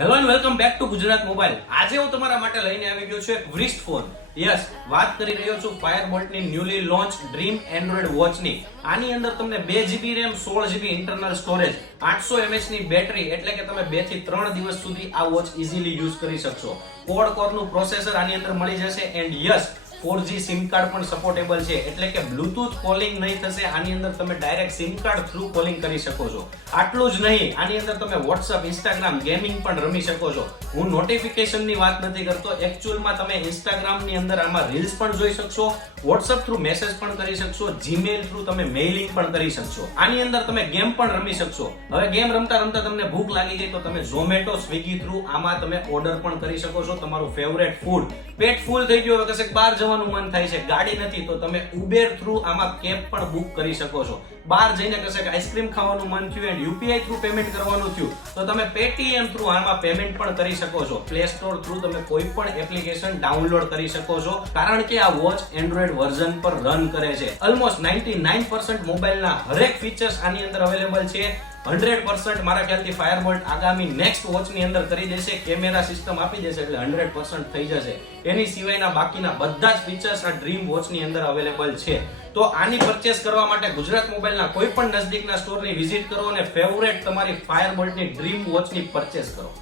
Hello and welcome back to Gujarat mobile. આજે હું તમારા માટે લઈને આવી ગયો છું એક વ્રિસ્ટ ફોન. યસ, વાત કરી રહ્યો છું ફાયરબોલ્ટ ની newly launch dream Android watch ની. આની અંદર તમને 2GB RAM, 16GB internal storage, 800 mAh ની બેટરી, એટલે કે તમે 2 થી 3 દિવસ સુધી આ વોચ ઇઝીલી યુઝ કરી શકશો. ક્વોડ કોર નું પ્રોસેસર આની અંદર મળી જશે and yes 4G sim card પણ સપોર્ટેબલ છે, એટલે કે બ્લૂટૂથ કોલિંગ નહીં થશે. આની અંદર તમે direct sim card through calling કરી શકો છો. આટલું જ નહીં, આની અંદર તમે WhatsApp, Instagram, ગેમિંગ પણ રમી શકો છો. હું નોટિફિકેશન ની વાત નથી કરતો, એકચ્યુઅલમાં તમે Instagram ની અંદર આમાં રીલ્સ પણ જોઈ શકશો, WhatsApp થ્રુ મેસેજ પણ કરી શકશો, Gmail થ્રુ તમે મેઇલિંગ પણ કરી શકશો. આની અંદર તમે ગેમ પણ રમી શકશો. હવે ગેમ રમતા રમતા તમને ભૂખ લાગી ગઈ તો તમે Zomato, Swiggy થ્રુ આમાં તમે ઓર્ડર પણ કરી શકો છો તમારું ફેવરેટ ફૂડ. પેટ ફૂલ થઈ ગયું, હવે કશેક બહાર જવાનું મન થાય છે, ગાડી નથી, તો તમે Uber થ્રુ આમાં કેબ પણ બુક કરી શકો છો. બહાર જઈને કશેક આઈસ્ક્રીમ ખાવાનું મન થયું એન્ડ UPI થ્રુ પેમેન્ટ કરવાનું થયું તો તમે Paytm થ્રુ આમાં પેમેન્ટ પણ કરી શકો છો. પ્લે સ્ટોર થ્રુ તમે કોઈ પણ એપ્લિકેશન ડાઉનલોડ કરી શકો છો, કારણ કે આ વોચ એન્ડ્રોઇડ વર્ઝન પર રન કરે છે. ઓલમોસ્ટ 99% મોબાઈલના હરેક ફીચર્સ આની અંદર અવેલેબલ છે. 100% મારા ખ્યાલથી ફાયરબોલ્ટ આગામી નેક્સ્ટ વોચ ની અંદર કરી દેશે, કેમેરા સિસ્ટમ આપી દેશે એટલે 100% થઈ જશે. એની સિવાયના બાકીના બધા જ ફીચર્સ આ ડ્રીમ વોચ ની અંદર અવેલેબલ છે. તો આની પરચેસ કરવા માટે ગુજરાત મોબાઈલના કોઈ પણ નજદીકના સ્ટોરની વિઝિટ કરો અને ફેવરેટ તમારી ફાયરબોલ્ટની ડ્રીમ વોચની પરચેસ કરો.